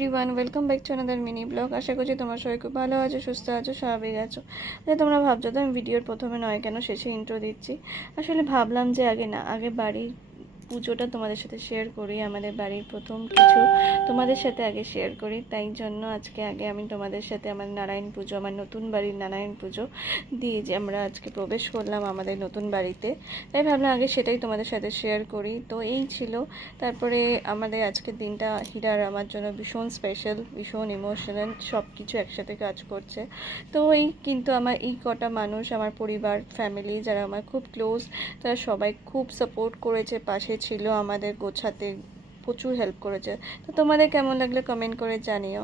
Everyone, welcome back to another mini blog. আশা করছি তোমার সবাই খুব ভালো আছো, সুস্থ আছো, স্বাভাবিক আছো। তোমরা ভাবছো তো আমি ভিডিওর প্রথমে নয় কেন শেষে ইন্ট্রো দিচ্ছি। আসলে ভাবলাম যে আগে বাড়ির পুজোটা তোমাদের সাথে শেয়ার করি, আমাদের বাড়ির প্রথম কিছু তোমাদের সাথে আগে শেয়ার করি। তাই জন্য আজকে আমি তোমাদের সাথে আমার নারায়ণ পুজো, আমার নতুন বাড়ির নারায়ণ পুজো দিয়ে যে আমরা আজকে প্রবেশ করলাম আমাদের নতুন বাড়িতে, তাই ভাবলাম আগে সেটাই তোমাদের সাথে শেয়ার করি। তো এই ছিল। তারপরে আমাদের আজকের দিনটা হীরার আমার জন্য ভীষণ স্পেশাল, ভীষণ ইমোশনাল, সব কিছু একসাথে কাজ করছে। তো এই কিন্তু আমার এই কটা মানুষ, আমার পরিবার, ফ্যামিলি যারা আমার খুব ক্লোজ, তারা সবাই খুব সাপোর্ট করেছে, পাশে ছিল, আমাদের গোছাতে প্রচুর হেল্প করেছে। তো তোমাদের কেমন লাগলে কমেন্ট করে জানিও।